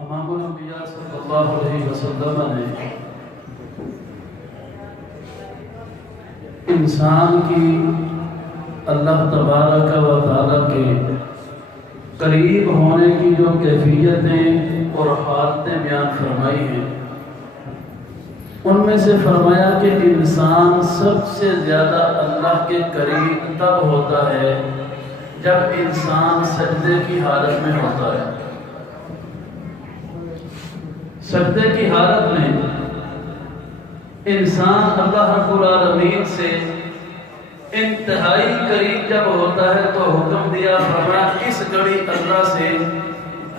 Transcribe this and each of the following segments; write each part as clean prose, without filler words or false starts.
امام الانبیاء صلی اللہ علیہ وسلم نے انسان کی اللہ تبارک و تعالیٰ کے قریب ہونے کی جو کیفیتیں اور حالتیں بیان فرمائی ہیں، ان میں سے فرمایا کہ انسان سب سے زیادہ اللہ کے قریب تب ہوتا ہے جب انسان سجدے کی حالت میں ہوتا ہے۔ سجدے کی حالت میں انسان اللہ رب العالمین سے انتہائی قریب جب ہوتا ہے تو حکم دیا، فرمایا اس گھڑی اللہ سے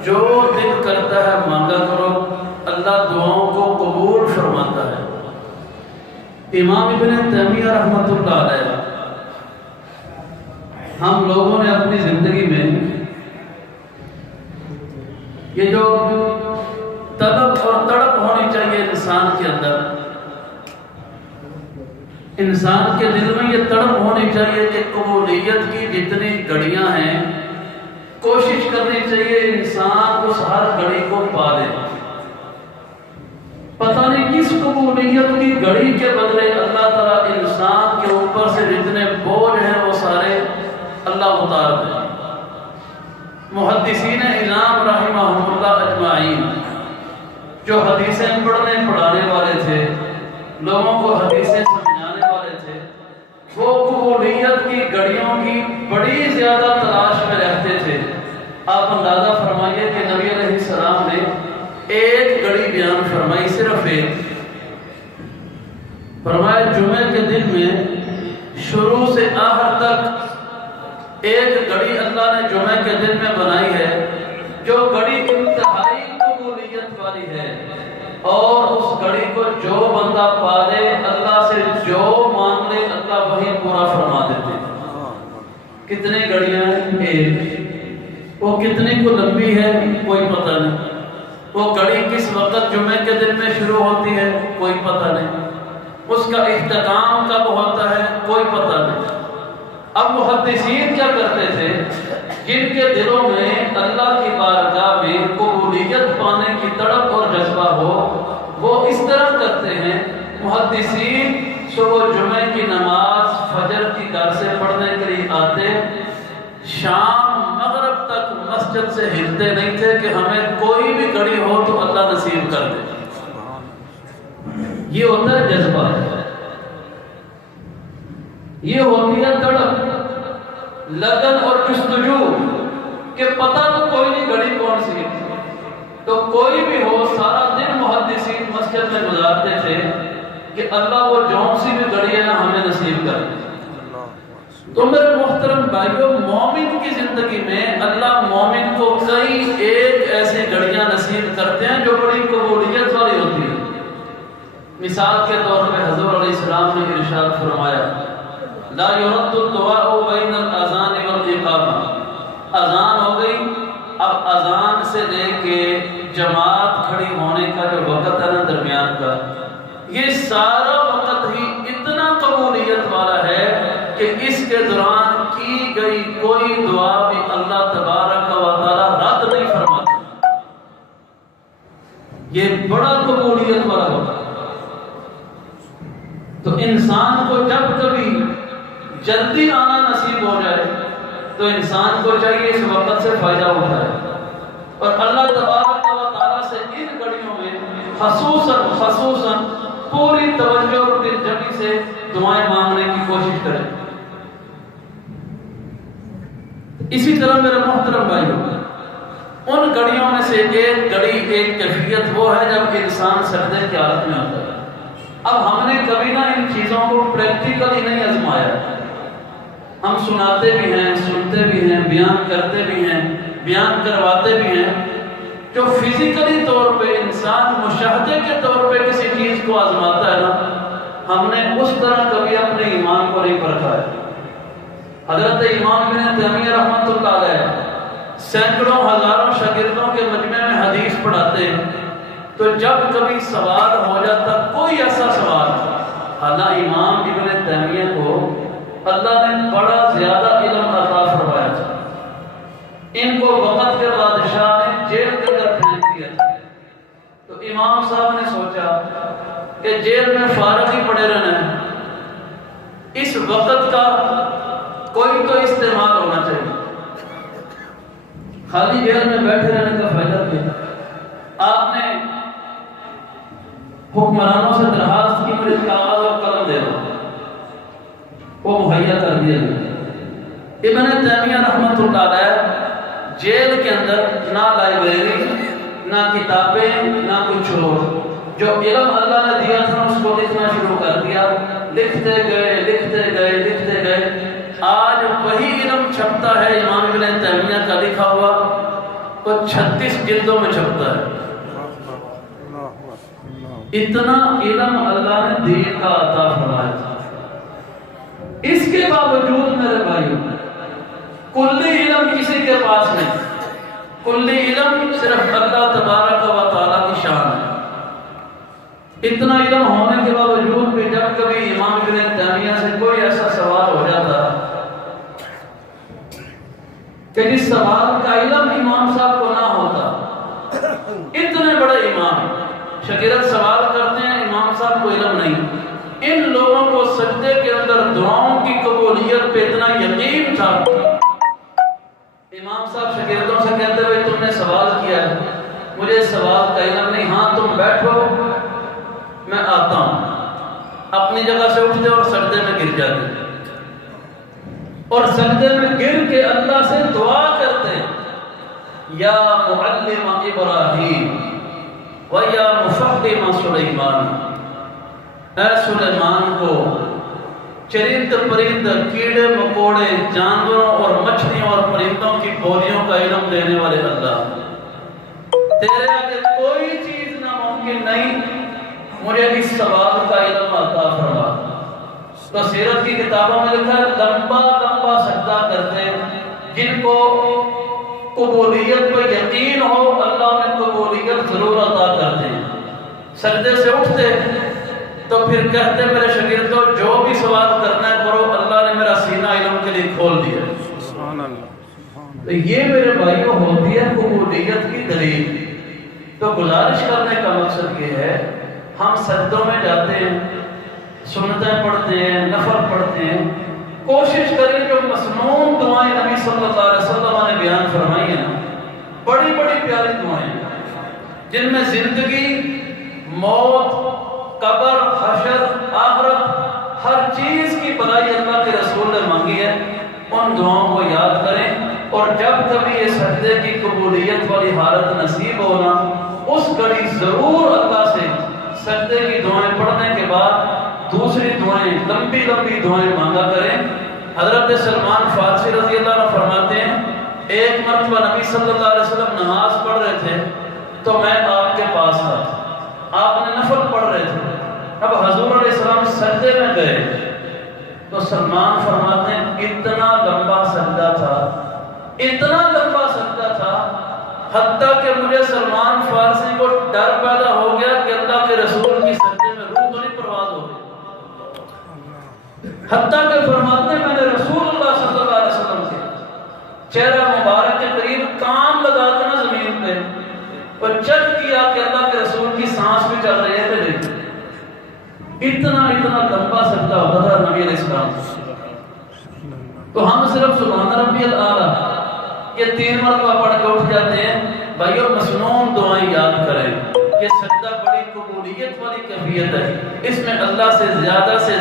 جو دل کرتا ہے مانگا کرو، اللہ دعاؤں کو قبول فرماتا ہے۔ امام ابن تیمیہ رحمۃ اللہ علیہ، ہم لوگوں نے اپنی زندگی میں یہ جو طلب اور تڑپ ہونی چاہیے انسان کے اندر، انسان کے دل میں یہ تڑپ ہونی چاہیے کہ قبولیت کی جتنی گھڑیاں ہیں کوشش کرنی چاہیے انسان اس ہر گھڑی کو پا لے۔ پتہ نہیں کس قبولیت کی گھڑی کے بدلے اللہ تعالیٰ انسان کے اوپر سے جتنے بوجھ ہیں وہ سارے اللہ اتار دے۔ محدثین اعظام رحمہم اللہ اجمعین جو حدیثیں پڑھانے والے تھے، لوگوں کو حدیثیں سمجھانے والے تھے، وہ قبولیت کی گھڑیوں کی بڑی زیادہ تلاش میں رہتے تھے۔ آپ اندازہ فرمائیے کہ نبی علیہ السلام نے ایک گھڑی بیان فرمائی، صرف ایک، فرمایا جمعے کے دن میں شروع سے آخر تک ایک گھڑی اللہ نے جمعے کے دن میں بنائی ہے جو گھڑی انتہائی قبولیت والی ہے، اور اس گھڑی کو جو بندہ پالے اللہ سے جو مانگ لے اللہ وہی پورا فرما دیتے ہیں۔ کتنی گھڑیاں ہیں؟ ایک۔ وہ کتنی کو لمبی ہے کوئی پتہ نہیں، وہ گھڑی کس وقت جمعے کے دن میں شروع ہوتی ہے کوئی پتہ نہیں، اس کا اختتام کب ہوتا ہے کوئی پتہ نہیں۔ اب محدثین کیا کرتے تھے؟ جن کے دلوں میں اللہ کی بارگاہ میں قبولیت پانے کی تڑپ اور جذبہ ہو، وہ اس طرح کرتے ہیں، محدثین صبح جمعے کی نماز فجر کی گھر سے پڑھنے کے لیے آتے، شام مغرب تک مسجد سے ہلتے نہیں تھے کہ ہمیں کوئی بھی گھڑی ہو تو اللہ نصیب کر دے۔ یہ ہوتا ہے جذبہ، یہ ہوتی ہے تڑپ، لگن اور جستجو کہ پتہ تو کوئی نہیں گھڑی کون سی، تو کوئی بھی ہو سارا دن محدثین مسجد میں گزارتے تھے کہ اللہ وہ جون سی بھی گھڑی ہے نا ہمیں نصیب کر دے۔ تو میرے محترم بھائیوں، مومن کی زندگی میں اللہ مومن کو کئی ایک ایسی گھڑیاں نصیب کرتے ہیں جو بڑی قبولیت والی ہوتی ہے۔ مثال کے طور پہ حضور علیہ السلام نے ارشاد فرمایا، لا يرد الدعاء بین الاذان والاقامہ، اذان ہو گئی، اب اذان سے لے کے جماعت کھڑی ہونے کا جو وقت ہے نا درمیان کا، یہ سارا وقت ہی اتنا قبولیت والا ہے کہ اس کے دوران کی گئی کوئی دعا بھی اللہ تبارک و تعالی رد نہیں فرماتا۔ یہ بڑا قبولیت والا ہوتا ہے۔ تو انسان کو جب کبھی جلدی آنا نصیب ہو جائے تو انسان کو چاہیے اس وقت سے فائدہ اٹھائے، اور اللہ تبارک و تعالیٰ سے ان گھڑیوں میں خصوصاً پوری توجہ اور دل جمی سے دعائیں مانگنے کی کوشش کریں۔ اسی طرح میرے محترم بھائیوں، ان گھڑیوں میں سے ایک گھڑی، ایک کیفیت وہ ہے جب انسان سجدے کی حالت میں ہوتا ہے۔ اب ہم نے کبھی نہ ان چیزوں کو پریکٹیکلی نہیں آزمایا، ہم سناتے بھی ہیں، سنتے بھی ہیں، بیان کرتے بھی ہیں، بیان کرواتے بھی ہیں، جو فزیکلی طور پہ انسان مشاہدے کے طور پہ کسی چیز کو آزماتا ہے نا، ہم نے اس طرح کبھی اپنے ایمان کو نہیں پرکھا ہے۔ حضرت امام ابن تیمیہ رحمۃ اللہ علیہ سینکڑوں ہزاروں شاگردوں کے مجمع میں حدیث پڑھاتے ہیں، تو جب کبھی سوال ہو جاتا کوئی ایسا سوال، حالانکہ امام ابن تیمیہ کو اللہ نے بڑا زیادہ علم عطا فرمایا تھا، ان جیل میں فارغ ہی پڑے رہنا ہے، اس وقت کا کوئی تو استعمال ہونا چاہیے۔ خالی جیل میں بیٹھے رہنے کا فائدہ کیا؟ آپ نے حکمرانوں سے درخواست کی مجھے کاغذ اور قلم دے دو، وہ مہیا کر دیا گیا۔ ابن تیمیہ رحمۃ اللہ علیہ جیل کے اندر نہ لائبریری، نہ کتابیں، نہ کچھ اور، جو علم اللہ نے دیا تھا اس کو لکھنا شروع کر دیا، لکھتے گئے لکھتے گئے لکھتے گئے۔ آج وہی علم چھپتا ہے امام ابن تیمیہ کا لکھا ہوا، وہ 36 جلدوں میں چھپتا ہے۔ اتنا علم اللہ نے دین کا عطا فرمایا تھا۔ اس کے باوجود میرے بھائیوں کلی علم کسی کے پاس نہیں، کلی علم صرف اللہ تبارک و تعالیٰ کی شان ہے۔ اتنا علم ہونے کے باوجود بھی جب کبھی امام ابن تیمیہ سے کوئی ایسا سوال ہو جاتا کہ جس سوال کا علم امام صاحب کو نہ ہوتا، اتنے بڑے امام شاگرد سوال کرتے ہیں، امام صاحب کو علم نہیں۔ ان لوگوں کو سجدے کے اندر دعاؤں کی قبولیت پہ اتنا یقین تھا، امام صاحب شاگردوں سے کہتے ہوئے تم نے سوال کیا ہے، مجھے سوال کا علم نہیں، ہاں تم بیٹھو میں آتا ہوں۔ اپنی جگہ سے اٹھتے اور سجدے میں گر جاتے، اور سجدے میں گر کے اللہ سے دعا کرتے، یا معلم ابراہیم و یا مفہم سلیمان، اے سلیمان کو چرند پرند کیڑے مکوڑے جانوروں اور مچھلیوں اور پرندوں کی بولیوں کا علم دینے والے اللہ، تیرے آگے کوئی چیز ناممکن نہیں، مجھے اس سوال کا علم عطا فرما۔ تو سیرت کی کتابوں میں لکھا ہے لمبا لمبا سجدہ کرتے، جن کو قبولیت پہ یقین ہو اللہ نے قبولیت ضرور عطا کرتے ہیں۔ سجدے سے اٹھتے تو پھر کہتے میرے شاگردوں جو بھی سوال کرنا ہے کرو، اللہ نے میرا سینہ علم کے لیے کھول دیا۔ سبحان اللہ۔ تو یہ میرے بھائیوں ہوتی ہے قبولیت کی دلیل۔ تو گزارش کرنے کا مقصد یہ ہے، ہم سجدوں میں جاتے ہیں، سنتیں پڑھتے ہیں، نفل پڑھتے ہیں، کوشش کریں جو مسنون دعائیں نبی صلی اللہ علیہ وسلم نے بیان فرمائی ہیں، بڑی بڑی پیاری دعائیں جن میں زندگی، موت، قبر، حشر، آخرت، ہر چیز کی بھلائی اللہ کے رسول نے مانگی ہے، ان دعاؤں کو یاد کریں۔ اور جب کبھی یہ سجدے کی قبولیت والی حالت نصیب ہونا، اس گھڑی ضرور اللہ سے سجدے کی دعائیں پڑھنے کے بعد دوسری دعائیں، لمبی لمبی دعائیں مانگا کریں۔ حضرت سلمان فارسی رضی اللہ عنہ فرماتے ہیں، ایک مرتبہ نبی صلی اللہ علیہ وسلم نماز پڑھ رہے تھے تو میں آپ کے پاس تھا، آپ نے نفل پڑھ رہے تھے، اب حضور علیہ السلام سجدے میں گئے تو سلمان فرماتے ہیں اتنا لمبا سجدہ تھا، اتنا لمبا سجدہ تھا، حتیٰ کہ مجھے سلمان فارسی کو ڈر پیدا ہو گیا کہ اللہ کے رسول کی سجدے میں روح تو نہیں پرواز ہو گئی۔ حتیٰ کہ فرماتے ہیں میں نے رسول اللہ صلی اللہ علیہ وسلم سے چہرہ مبارک کے قریب کان لگا کے نا زمین پہ اور چیک کیا کہ اللہ کے رسول کی سانس بھی چل رہی ہے کہ نہیں۔ اتنا لمبا سجدہ ہوتا تھا نبی علیہ السلام سے۔ تو ہم صرف سبحان ربی الاعلیٰ یہ 3 مرتبہ پڑھ کے اٹھ جاتے ہیں۔ بھائیو مسنون دعائیں یاد کریں، یہ سجدہ بڑی قبولیت والی کیفیت ہے، اس میں اللہ سے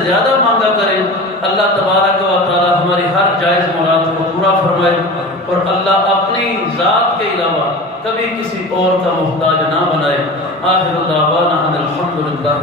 زیادہ مانگا کریں۔ اللہ تبارک و تعالی ہماری ہر جائز مراد کو پورا فرمائے، اور اللہ اپنی ذات کے علاوہ کبھی کسی اور کا محتاج نہ بنائے۔ آخر دعوانا ان الحمدللہ۔